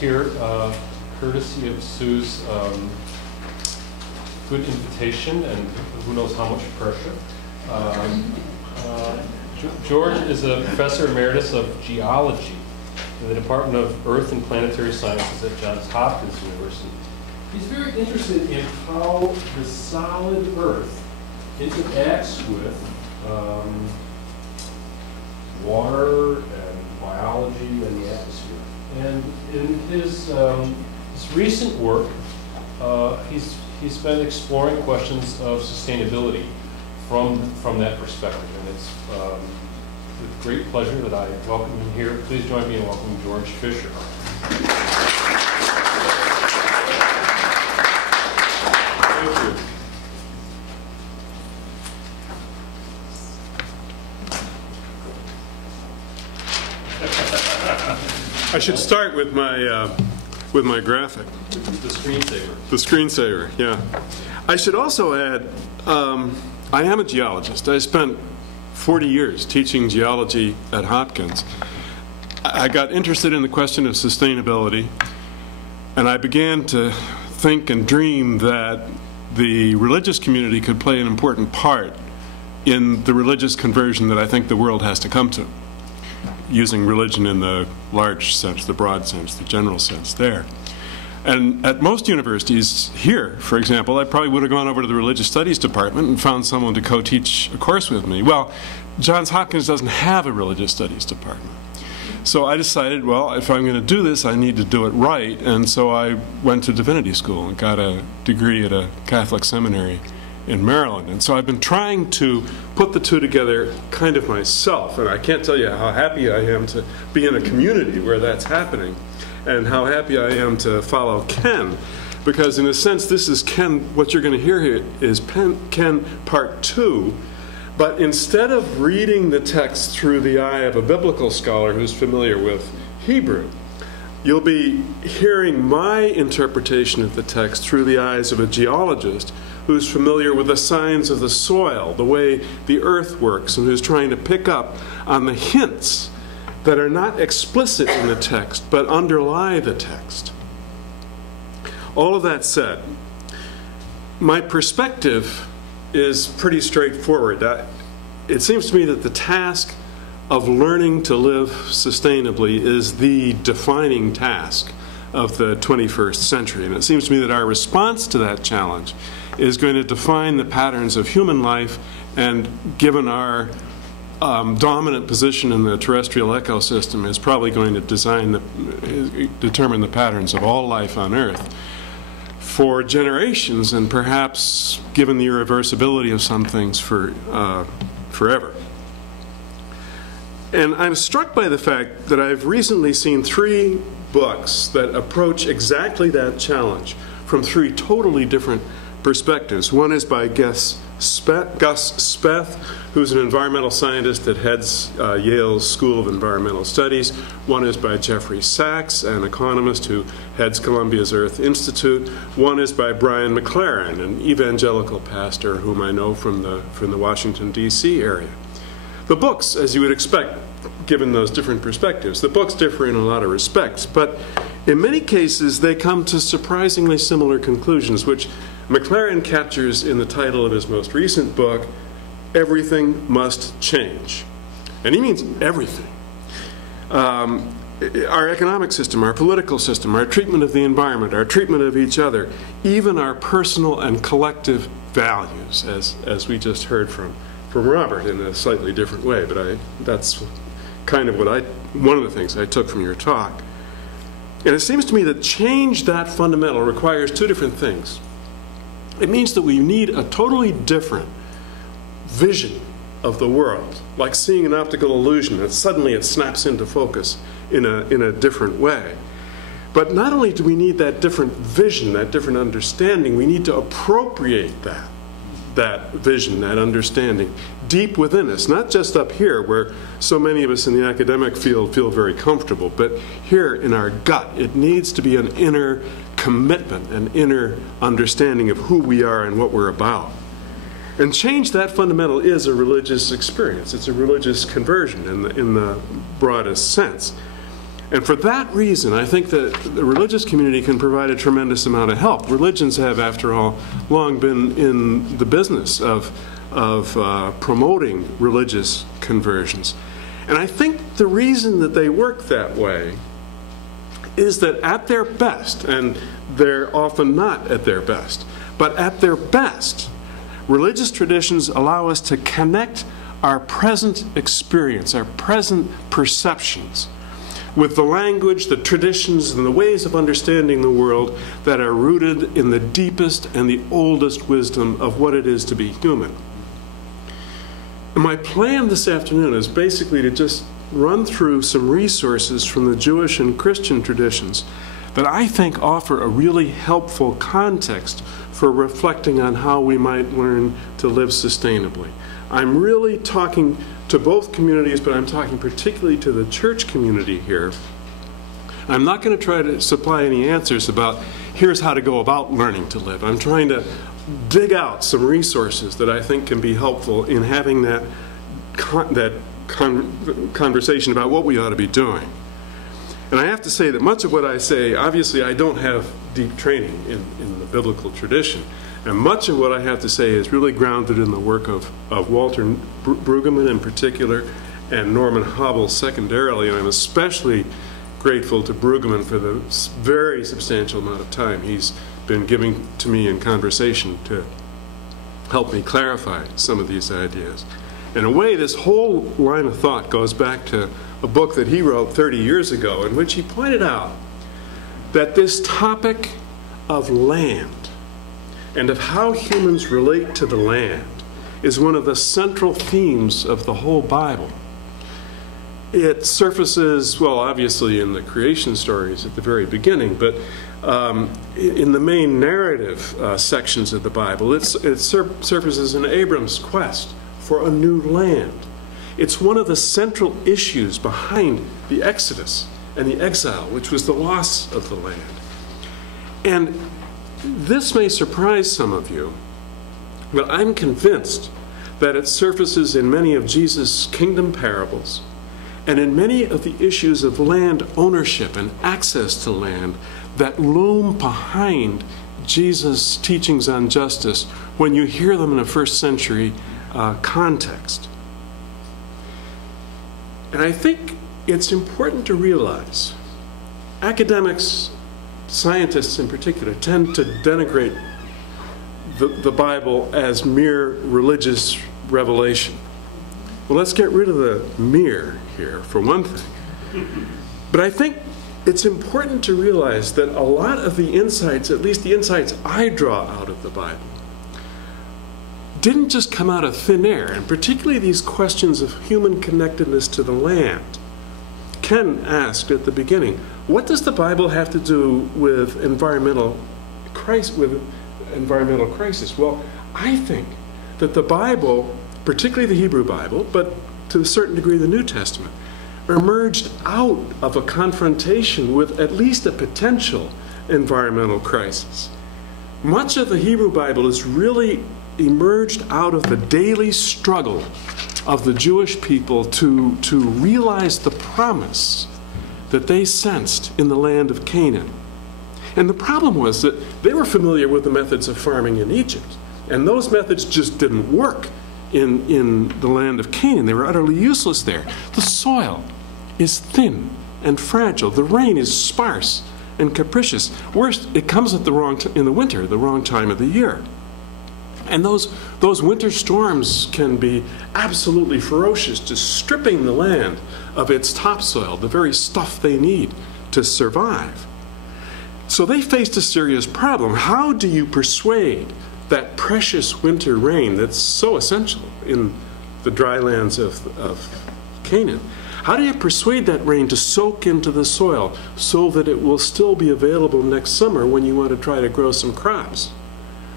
Here, courtesy of Sue's good invitation and who knows how much pressure. George is a professor emeritus of geology in the Department of Earth and Planetary Sciences at Johns Hopkins University. He's very interested in how the solid Earth interacts with water and biology and the atmosphere. And in his recent work, he's been exploring questions of sustainability from that perspective. And it's with great pleasure that I welcome him here. Please join me in welcoming George Fisher. Thank you. I should start with my graphic. The screensaver. The screensaver, yeah. I should also add, I am a geologist. I spent 40 years teaching geology at Hopkins. I got interested in the question of sustainability, and I began to think and dream that the religious community could play an important part in the religious conversion that I think the world has to come to, using religion in the large sense, the broad sense, the general sense there. And at most universities here, for example, I probably would have gone over to the religious studies department and found someone to co-teach a course with me. Well, Johns Hopkins doesn't have a religious studies department. So I decided, well, if I'm going to do this, I need to do it right. And so I went to divinity school and got a degree at a Catholic seminary in Maryland. And so I've been trying to put the two together kind of myself. And I can't tell you how happy I am to be in a community where that's happening, and how happy I am to follow Ken. Because in a sense, this is Ken, what you're going to hear here is Ken Part 2. But instead of reading the text through the eye of a biblical scholar who's familiar with Hebrew, you'll be hearing my interpretation of the text through the eyes of a geologist who's familiar with the signs of the soil, the way the earth works, and who's trying to pick up on the hints that are not explicit in the text, but underlie the text. All of that said, my perspective is pretty straightforward. It seems to me that the task of learning to live sustainably is the defining task of the 21st century. And it seems to me that our response to that challenge is going to define the patterns of human life, and given our dominant position in the terrestrial ecosystem, is probably going to determine the patterns of all life on Earth for generations, and perhaps, given the irreversibility of some things, for forever. And I'm struck by the fact that I've recently seen 3 books that approach exactly that challenge from 3 totally different perspectives. One is by Gus Speth, who's an environmental scientist that heads Yale's School of Environmental Studies. One is by Jeffrey Sachs, an economist who heads Columbia's Earth Institute. One is by Brian McLaren, an evangelical pastor whom I know from the Washington, D.C. area. The books, as you would expect, given those different perspectives, the books differ in a lot of respects, but in many cases they come to surprisingly similar conclusions, which McLaren captures in the title of his most recent book, Everything Must Change. And he means everything. Our economic system, our political system, our treatment of the environment, our treatment of each other, even our personal and collective values, as we just heard from Robert in a slightly different way, but that's kind of one of the things I took from your talk. And it seems to me that change that fundamental requires 2 different things. It means that we need a totally different vision of the world, like seeing an optical illusion, and suddenly it snaps into focus in a different way. But not only do we need that different vision, that different understanding, we need to appropriate that vision, that understanding, deep within us, not just up here where so many of us in the academic field feel very comfortable, but here in our gut. It needs to be an inner commitment, an inner understanding of who we are and what we're about. And change that fundamental is a religious experience. It's a religious conversion in the broadest sense. And for that reason, I think that the religious community can provide a tremendous amount of help. Religions have, after all, long been in the business of promoting religious conversions. And I think the reason that they work that way is that at their best, and they're often not at their best, but at their best, religious traditions allow us to connect our present experience, our present perceptions, with the language, the traditions, and the ways of understanding the world that are rooted in the deepest and the oldest wisdom of what it is to be human. And my plan this afternoon is basically to just run through some resources from the Jewish and Christian traditions that I think offer a really helpful context for reflecting on how we might learn to live sustainably. I'm really talking to both communities, but I'm talking particularly to the church community here. I'm not going to try to supply any answers about here's how to go about learning to live. I'm trying to dig out some resources that I think can be helpful in having that conversation about what we ought to be doing. And I have to say that much of what I say, obviously I don't have deep training in the biblical tradition. And much of what I have to say is really grounded in the work of Walter Brueggemann in particular, and Norman Hobble secondarily. And I'm especially grateful to Brueggemann for the very substantial amount of time he's been giving to me in conversation to help me clarify some of these ideas. In a way, this whole line of thought goes back to a book that he wrote 30 years ago, in which he pointed out that this topic of land and of how humans relate to the land is one of the central themes of the whole Bible. It surfaces, well, obviously in the creation stories at the very beginning, but in the main narrative sections of the Bible, it surfaces in Abram's quest for a new land. It's one of the central issues behind the Exodus and the exile, which was the loss of the land. And this may surprise some of you, but I'm convinced that it surfaces in many of Jesus' kingdom parables and in many of the issues of land ownership and access to land that loom behind Jesus' teachings on justice when you hear them in a first century context. And I think it's important to realize academics, scientists in particular, tend to denigrate the Bible as mere religious revelation. Well, let's get rid of the mere here, for one thing. But I think it's important to realize that a lot of the insights, at least the insights I draw out of the Bible, didn't just come out of thin air, and particularly these questions of human connectedness to the land. Ken asked at the beginning, what does the Bible have to do with environmental crisis? Well, I think that the Bible, particularly the Hebrew Bible, but to a certain degree the New Testament, emerged out of a confrontation with at least a potential environmental crisis. Much of the Hebrew Bible is really emerged out of the daily struggle of the Jewish people to realize the promise that they sensed in the land of Canaan. And the problem was that they were familiar with the methods of farming in Egypt, and those methods just didn't work in the land of Canaan. They were utterly useless there. The soil is thin and fragile. The rain is sparse and capricious. Worst, it comes at in the winter, the wrong time of the year. And those winter storms can be absolutely ferocious, just stripping the land of its topsoil, the very stuff they need to survive. So they faced a serious problem. How do you persuade that precious winter rain that's so essential in the dry lands of Canaan? How do you persuade that rain to soak into the soil so that it will still be available next summer when you want to try to grow some crops?